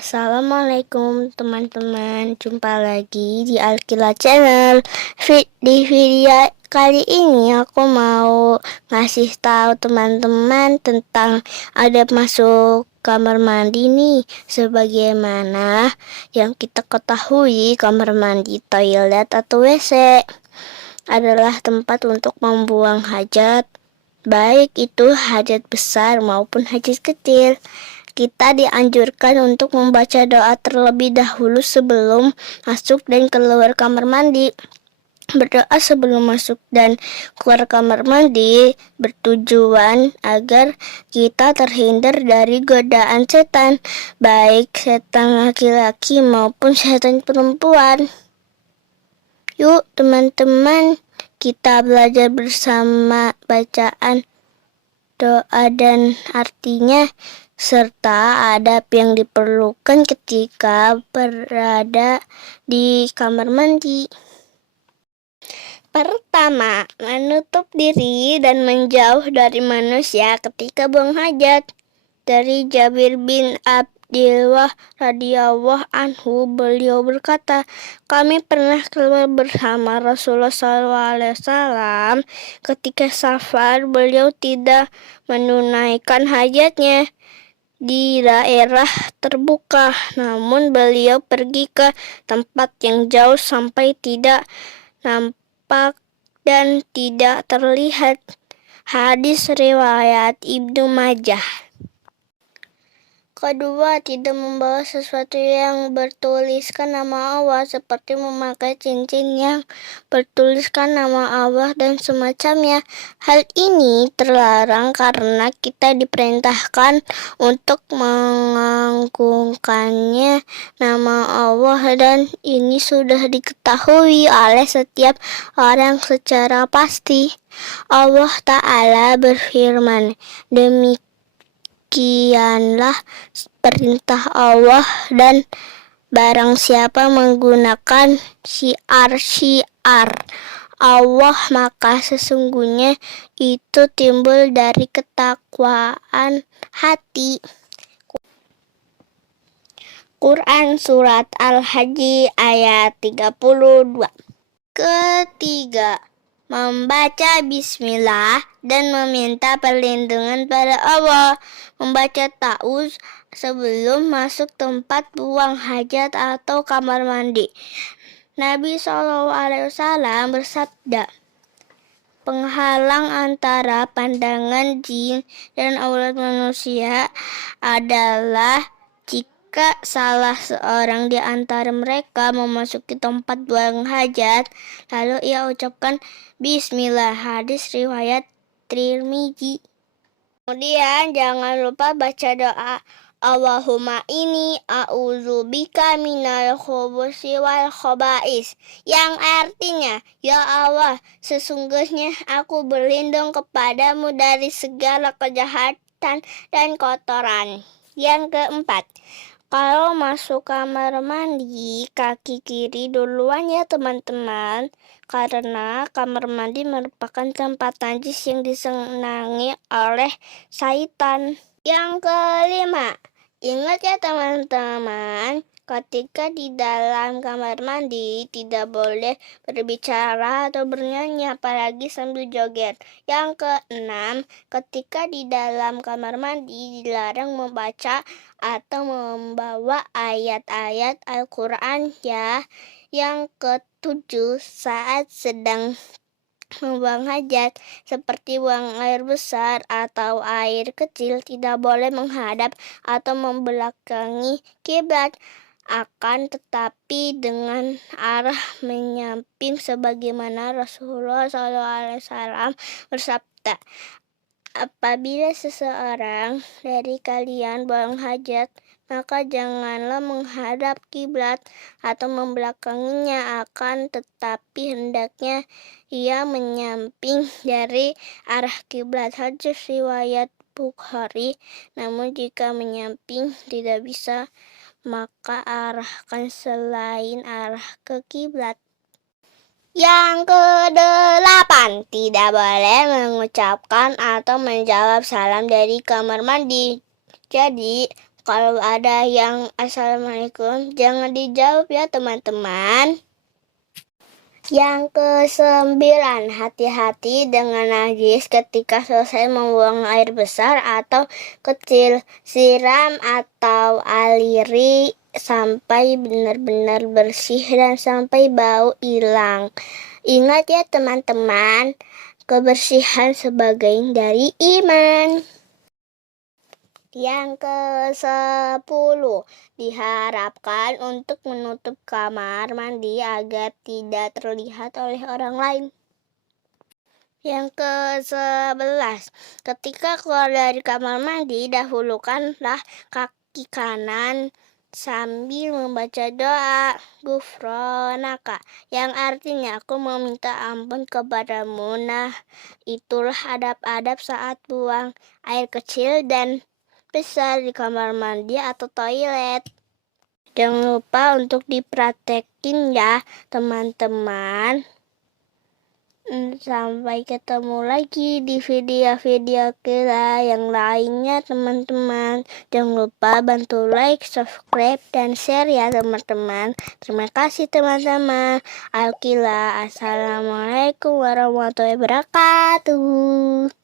Assalamualaikum teman-teman, jumpa lagi di Alkila Channel. Di video kali ini aku mau ngasih tahu teman-teman tentang adab masuk kamar mandi nih. Sebagaimana yang kita ketahui, kamar mandi, toilet atau WC adalah tempat untuk membuang hajat, baik itu hajat besar maupun hajat kecil. Kita dianjurkan untuk membaca doa terlebih dahulu sebelum masuk dan keluar kamar mandi. Berdoa sebelum masuk dan keluar kamar mandi bertujuan agar kita terhindar dari godaan setan, baik setan laki-laki maupun setan perempuan. Yuk teman-teman, kita belajar bersama bacaan doa dan artinya, serta adab yang diperlukan ketika berada di kamar mandi. Pertama, menutup diri dan menjauh dari manusia ketika buang hajat. Dari Jabir bin Abdillah radhiyallahu anhu, beliau berkata, kami pernah keluar bersama Rasulullah SAW. Ketika safar, beliau tidak menunaikan hajatnya di daerah terbuka, namun beliau pergi ke tempat yang jauh sampai tidak nampak dan tidak terlihat. Hadis riwayat Ibnu Majah. Kedua, tidak membawa sesuatu yang bertuliskan nama Allah, seperti memakai cincin yang bertuliskan nama Allah dan semacamnya. Hal ini terlarang karena kita diperintahkan untuk mengagungkannya nama Allah, dan ini sudah diketahui oleh setiap orang secara pasti. Allah Ta'ala berfirman, demikianlah perintah Allah, dan barang siapa menggunakan syiar-syiar Allah, maka sesungguhnya itu timbul dari ketakwaan hati. Quran Surat Al-Hajj ayat 32. Ketiga, membaca bismillah dan meminta perlindungan pada Allah. Membaca ta'uz sebelum masuk tempat buang hajat atau kamar mandi. Nabi SAW bersabda, penghalang antara pandangan jin dan aurat manusia adalah jika salah seorang di antara mereka memasuki tempat buang hajat, lalu ia ucapkan bismillah. Hadis riwayat Tirmizi. Kemudian jangan lupa baca doa Allahumma inni a'udzubika minal khubuthi wal khaba'is, yang artinya, ya Allah, sesungguhnya aku berlindung kepadamu dari segala kejahatan dan kotoran. Yang keempat, kalau masuk kamar mandi, kaki kiri duluan ya teman-teman, karena kamar mandi merupakan tempat najis yang disenangi oleh syaitan. Yang kelima, ingat ya teman-teman, ketika di dalam kamar mandi tidak boleh berbicara atau bernyanyi, apalagi sambil joget. Yang keenam, ketika di dalam kamar mandi dilarang membaca atau membawa ayat-ayat Al-Quran ya. Yang ketujuh, saat sedang membuang hajat, seperti buang air besar atau air kecil, tidak boleh menghadap atau membelakangi kiblat, akan tetapi dengan arah menyamping, sebagaimana Rasulullah SAW bersabda, apabila seseorang dari kalian buang hajat, maka janganlah menghadap kiblat atau membelakanginya, akan tetapi hendaknya ia menyamping dari arah kiblat. Hadis riwayat Bukhari. Namun jika menyamping tidak bisa, maka arahkan selain arah ke kiblat. Yang kedelapan, tidak boleh mengucapkan atau menjawab salam dari kamar mandi. Jadi, Kalau ada yang assalamualaikum, jangan dijawab ya teman-teman. Yang ke-9, hati-hati dengan najis ketika selesai membuang air besar atau kecil. Siram atau aliri sampai benar-benar bersih dan sampai bau hilang. Ingat ya teman-teman, kebersihan sebagian dari iman. Yang ke-10, diharapkan untuk menutup kamar mandi agar tidak terlihat oleh orang lain. Yang ke-11, ketika keluar dari kamar mandi, dahulukanlah kaki kanan sambil membaca doa Gufronaka, yang artinya aku meminta ampun kepadamu. Nah, itulah adab-adab saat buang air kecil dan besar di kamar mandi atau toilet. Jangan lupa untuk dipraktekin ya teman-teman. Sampai ketemu lagi di video-video kita yang lainnya teman-teman. Jangan lupa bantu like, subscribe, dan share ya teman-teman. Terima kasih teman-teman. Alkila, assalamualaikum warahmatullahi wabarakatuh.